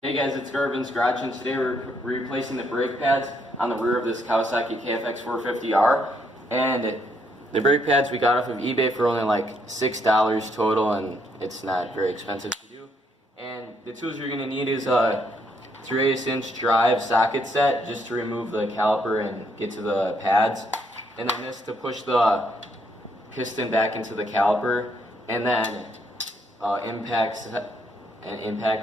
Hey guys, it's Garvin's Garage, and today we're replacing the brake pads on the rear of this Kawasaki KFX450R. And the brake pads we got off of eBay for only like $6 total, and it's not very expensive to do. And the tools you're going to need is a 3/8" drive socket set just to remove the caliper and get to the pads. And then this to push the piston back into the caliper. And then impact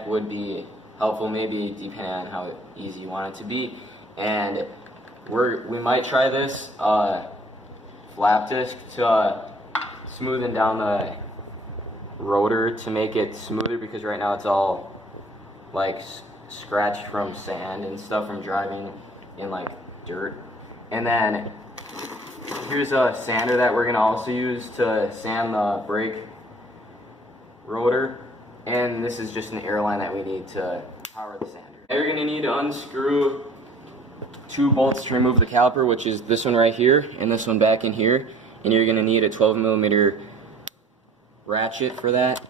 would be helpful, maybe depending on how easy you want it to be. And we might try this flap disc to smoothen down the rotor to make it smoother, because right now it's all like scratched from sand and stuff from driving in like dirt. And then here's a sander that we're gonna also use to sand the brake rotor. And this is just an air line that we need to power the sander. Now you're going to need to unscrew 2 bolts to remove the caliper, which is this one right here and this one back in here. And you're going to need a 12mm ratchet for that.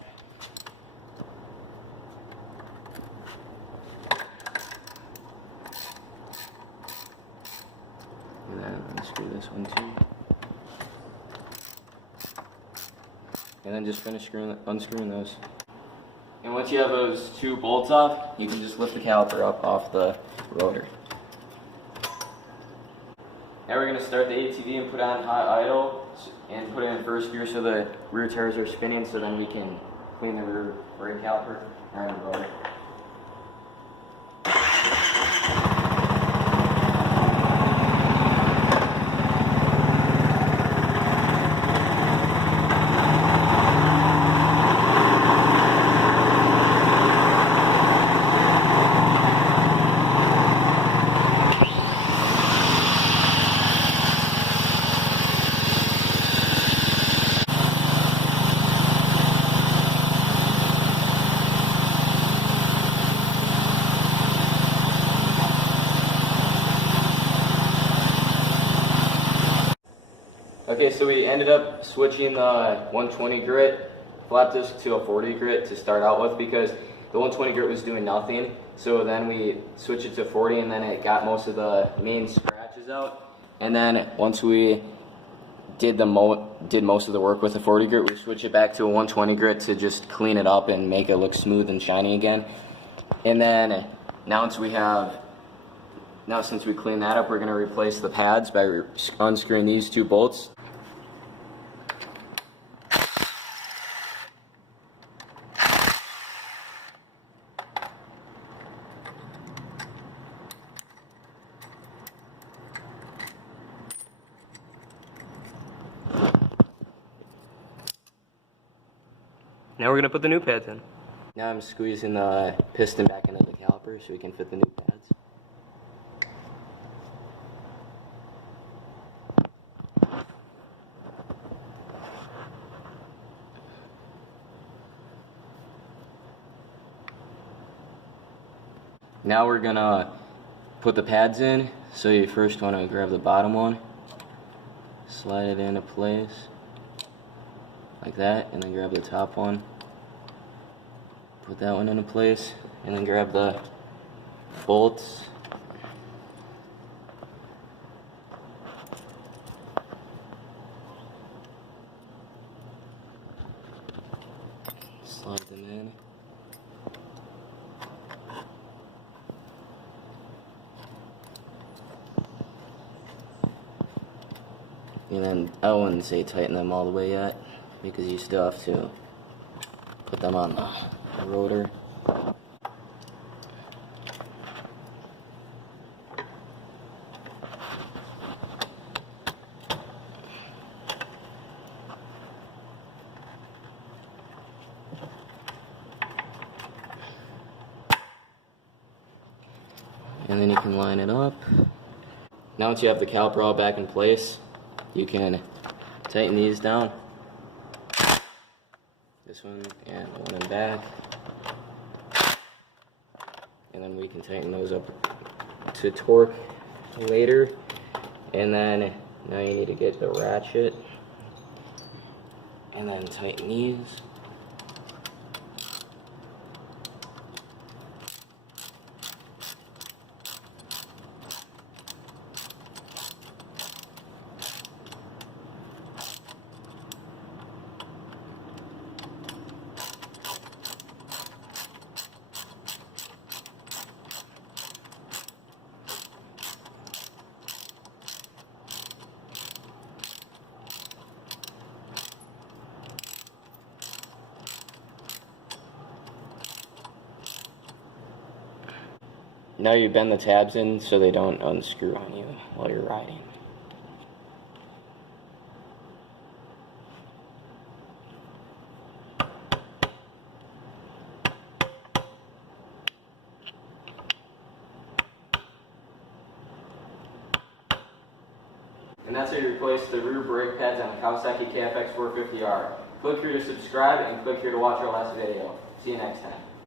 And then unscrew this one too. And then just finish unscrewing those. And once you have those 2 bolts off, you can just lift the caliper up off the rotor. Now we're going to start the ATV and put it on hot idle and put it in first gear so the rear tires are spinning, so then we can clean the rear brake caliper and the rotor. Okay, so we ended up switching the 120 grit flap disc to a 40 grit to start out with, because the 120 grit was doing nothing. So then we switched it to 40, and then it got most of the main scratches out. And then once we did most of the work with the 40 grit, we switched it back to a 120 grit to just clean it up and make it look smooth and shiny again. And then since we cleaned that up, we're going to replace the pads by unscrewing these 2 bolts. Now we're going to put the new pads in. Now I'm squeezing the piston back into the caliper so we can fit the new pads. Now we're going to put the pads in. So you first want to grab the bottom one, slide it into place like that, and then grab the top one, put that one into place, and then grab the bolts. Slide them in. And then I wouldn't say tighten them all the way yet, because you still have to put them on the rotor. And then you can line it up. Now once you have the caliper all back in place, you can tighten these down. This one and the one in back. And then we can tighten those up to torque later. And then now you need to get the ratchet and then tighten these. Now you bend the tabs in so they don't unscrew on you while you're riding. And that's how you replace the rear brake pads on the Kawasaki KFX450R. Click here to subscribe and click here to watch our last video. See you next time.